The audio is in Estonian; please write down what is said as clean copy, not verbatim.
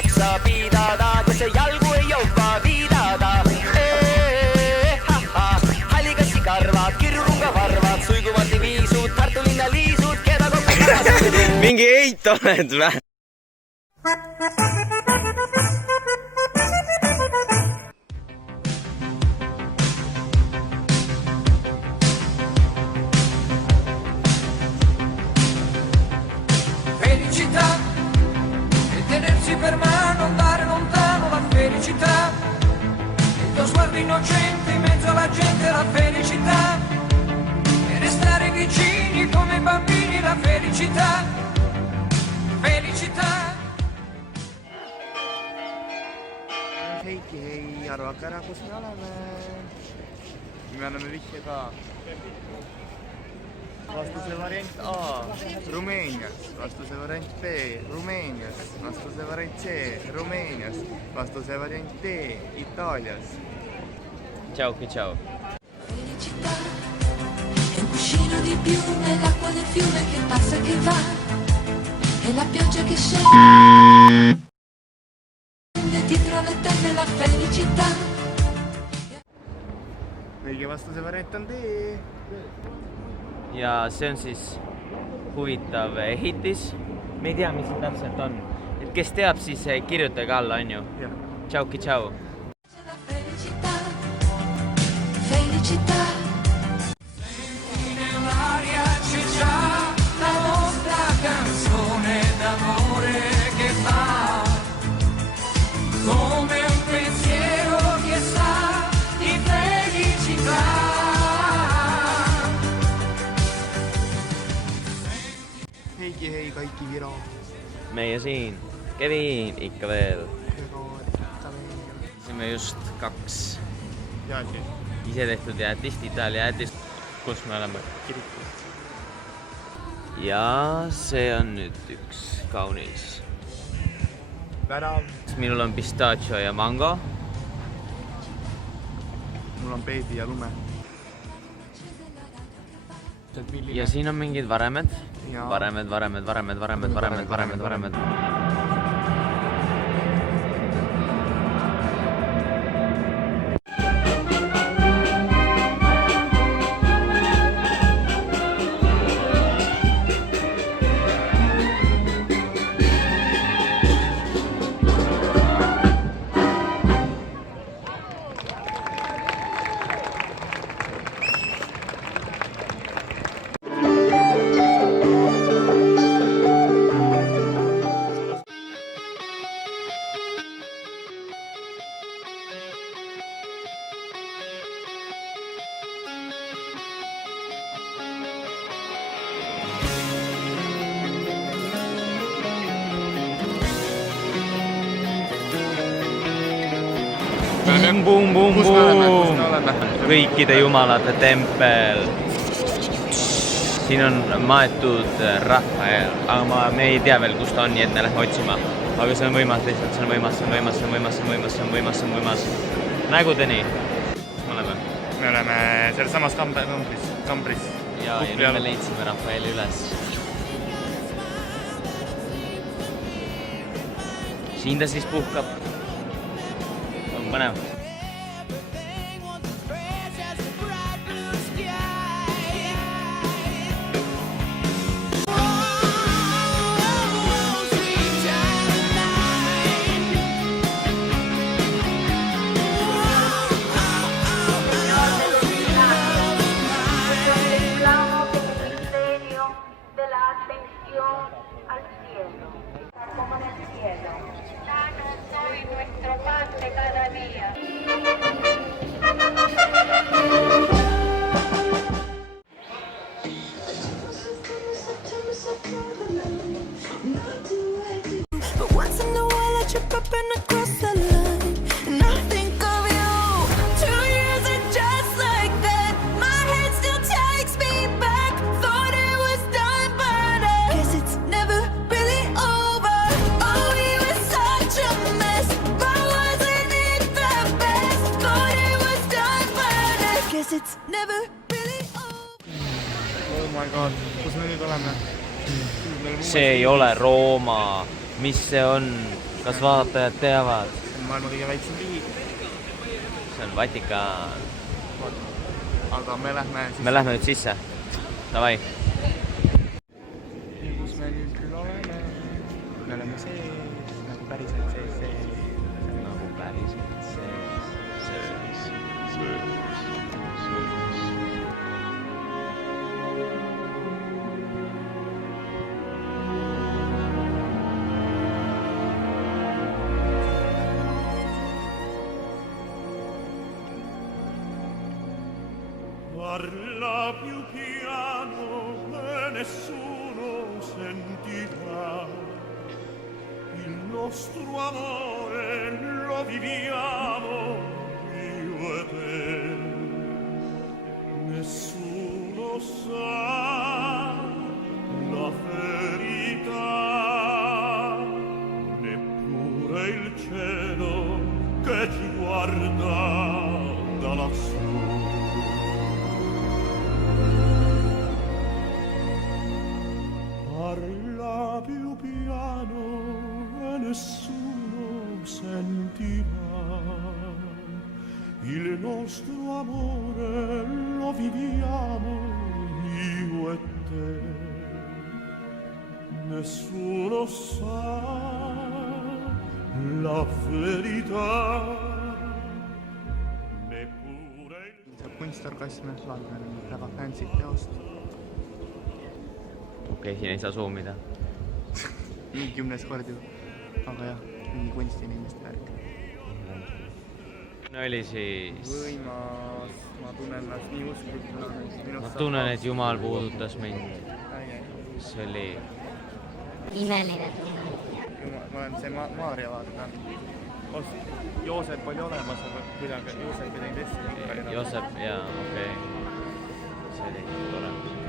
jaksa pidada, kes ei jalgu ei jõua viidada. Hallikassi karvad, kirurunga varvad, suiguvad viisud, Tartu linna liisud, keda kokku tahasud. Mingi eit oled vä? Felicità e tenersi per mano, andare lontano la felicità, il tuo sguardo innocente in mezzo alla gente, la felicità, e restare vicini come i bambini, la felicità, felicità. Heiki, hei, arvake ära, kus me oleme. Me anname vihje ka. Vastuse variant A, Rumeenias. Vastuse variant B, Rumeenias. Vastuse variant C, Rumeenias. Vastuse variant D, Itaalias. Ciao, ciao. Felicità è un cuscino di più nell'acqua del fiume che passa e che va, e la pioggia che scende dietro le tende, la felicità. Õige vastuse variant on D. Ja see on siis huvitav ehitis. Me ei tea, mis see täpselt on. Et kes teab, siis kirjutage alla, on ju? Ciao, ciao. La felicità, felicità. Nell'aria c'è già la nostra canzone d'amore che fa come un pensiero che sa di felicità. Heiki, hei, kaikki Viro. Meie siin. Kevin ikka veel. Siin me just 2 ise tehtud jäätist, Itaalia jäätist, kus me oleme kirikus. Ja see on nüüd üks kaunis. Värav. Minul on pistachio ja mango. Mul on beebi ja lume. Ja siin on mingid varemed. Ja. Varemed. Bum, bum, Kus me oleme? Kõikide jumalate tempel. Siin on maetud Rafael, aga me ei tea veel, kus ta on, nii et me lähme otsima. Aga see on võimas lihtsalt, see on võimas. Nägudeni. Kus me oleme? Me oleme selles samas kambris. Ja nüüd me leidsime Rafaeli üles. Siin ta siis puhkab. On põnev. But once in a while I trip up and I cross the line, and I think of you. 2 years are just like that. My head still takes me back. Thought it was done, but I guess it's never really over. Oh, we were such a mess, but wasn't it the best? Thought it was done, but I guess it's never really over. Oh my god, kus me nüüd oleme? See ei ole Rooma. mis see on? Kas vaatajad teavad? see on maailma kõige väiksem riik. See on Vatikaan. Aga me lähme siis... Me lähme nüüd sisse. Davai. Kus me nüüd küll oleme? Me oleme sees, nagu päriselt sees. Nagu päriselt sees. Parla più piano e nessuno sentirà. Il nostro amore lo viviamo io e te. Nessuno sa la verità, neppure il cielo che ci guarda da lassù. Parla più piano e nessuno sentirà. Il nostro amore lo viviamo io e te. Nessuno sa la verità, neppure il... saab kunstorgasm, vaatan väga fancy't teost. Okei, siin ei saa zoomida. Mingi 10. kord ju. Aga jah, mingi kunstiinimeste värk. Oli siis... Võimas, ma tunnen ennast nii usklikuna. Ma tunnen, et Jumal puudutas mind. See oli... Imeline tunne. Ma olen see Maarja vaata. Joosep oli olemas, aga kuidagi Joosep ei teinud asja. Joosep, jaa, okei. See oli tore.